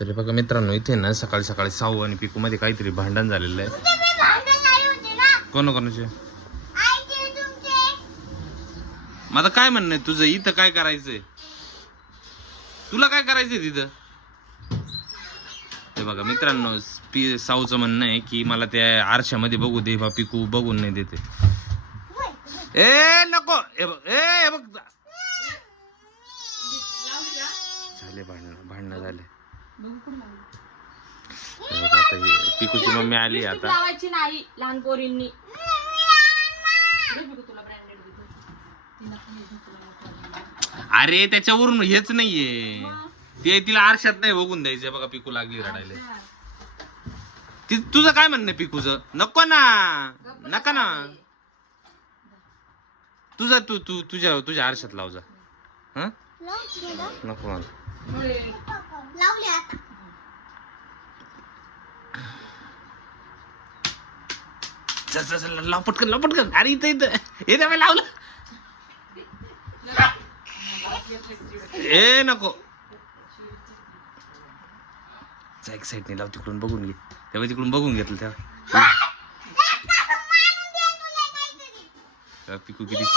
तरी बघा मित्रांनो इथे ना सकाळी सकाळी साऊ आणि पिकू मध्ये काहीतरी भांडण झालेलं आहे. कोण कोणाचे? आता काय म्हणणं आहे तुझं? इथं काय करायचंय? तुला काय करायचंय तिथं? हे बघा मित्रांनो पी साऊचं म्हणणं आहे की मला त्या आरशामध्ये बघू दे बा पिकू बघून नाही देते. ए नको. हे बघ ए बघ. झाले भांडणं भांडणं झाले. आता ही पिकूची मम्मी आली आता. लावायची नाही लहान पोरींनी. अरे त्याच्यावरून हेच नाहीये. ते तिला आरशात नाही बघून द्यायचं बघा पिकू लागली रडायला. ती तुझं काय म्हणणं आहे पिकूचं? नको ना. नका ना. तुझा तू तू तुझ्या तुझ्या आरशात लाव जा. हं? नको. मला चल चल चल लाव पटकन लाव पटकन. अरे इथं इथं. हे त्या लावलं. ए नको. एक साईडने लाव तिकडून बघून घे. तेव्हा तिकडून बघून घेतलं तेव्हा पिकू किती?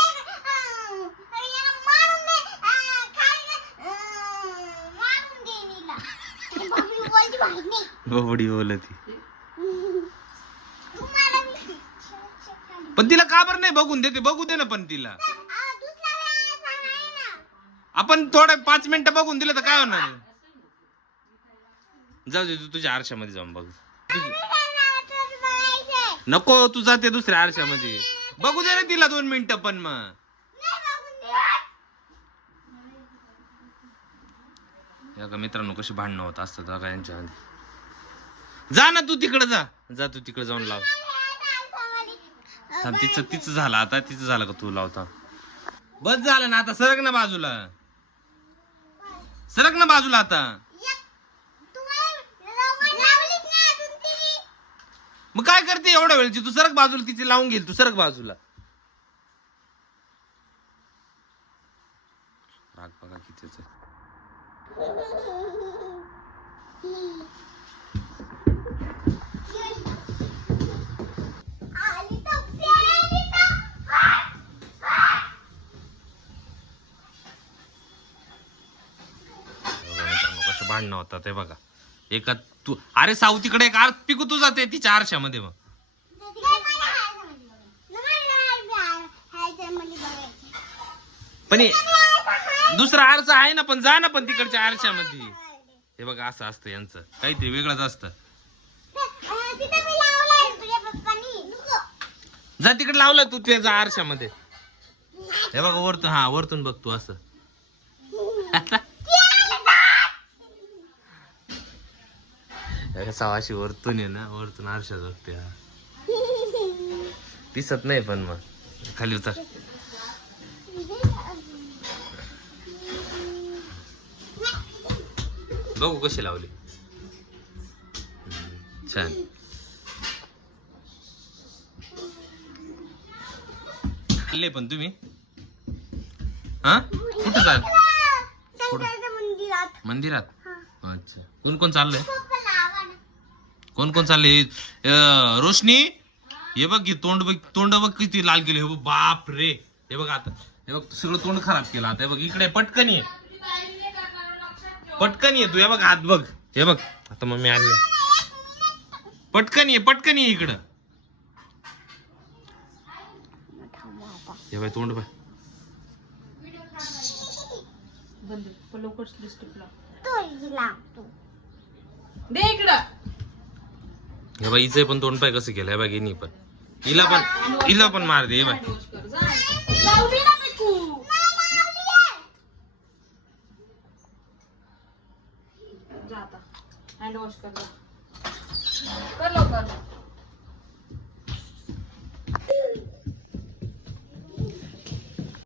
बबडी बोलत ती पण तिला का बरं नाही बघून देते? बघू दे ना पण तिला. आपण थोडं पाच मिनिटं बघून दिलं तर काय होणार जाऊ दे तू तुझ्या आरशामध्ये जाऊन बघ. नको तू जाते दुसऱ्या आरशामध्ये. बघू दे ना तिला दोन मिनिटं पण मग. या का मित्रांनो कशी भांडणं होत असतात बघा यांच्या जा ना तू तिकडे जा. जा तू तिकडे जाऊन लाव. थांब तिचं तिचं झालं. आता तिचं झालं का तू लावता? बस झालं ना आता. सरक ना बाजूला. सरक ना बाजूला आता. मग काय करते एवढ्या वेळची? तू सरक बाजूला तिची लावून घेईल. तू सरक बाजूला. राग बघा कितीच कसं होता ते बघा. एका तू अरे सावतीकडे एक आर पिकू तू जाते तिच्या आरशामध्ये मग. पण हे- दुसरा आरसा आहे ना पण जा ना पण तिकडच्या आरशामध्ये. हे बघा असं असतं यांचं. काहीतरी वेगळंच असतं. जा तिकडे लावलं तू त्याच्या आरशामध्ये. हे बघा वरतून हा वरतून बघ तू असं. सवाशी वरतून आहे ना वरतून आरशात बघते हा. दिसत नाही पण मग. खाली उतर. बघू कशी लावली. छान. चालले पण तुम्ही? हा? कुठं चाल मंदिरात. मंदिरात? अच्छा. कोण कोण चाललंय? कोण कोण चालले रोशनी? हे बघ की तोंड बघ तोंड बघ किती लाल केले. हे बघ बाप रे हे बघ आता हे बघ सगळं तोंड खराब केलं आता. हे बघ इकडे पटकन ये. पटकन ये तू हे बघ हात बघ. हे बघ आता मम्मी आली पटकन ये पटकन ये इकडं. हे बाय तोंड बाय दे इकडं. हे बाई हिचं पण तोंड पाय कसं केलं हे बघ हिनी पण. हिला पण हिला पण मार दे हे बाय वॉश कर जा हँड वॉश कर जा. कर लवकर.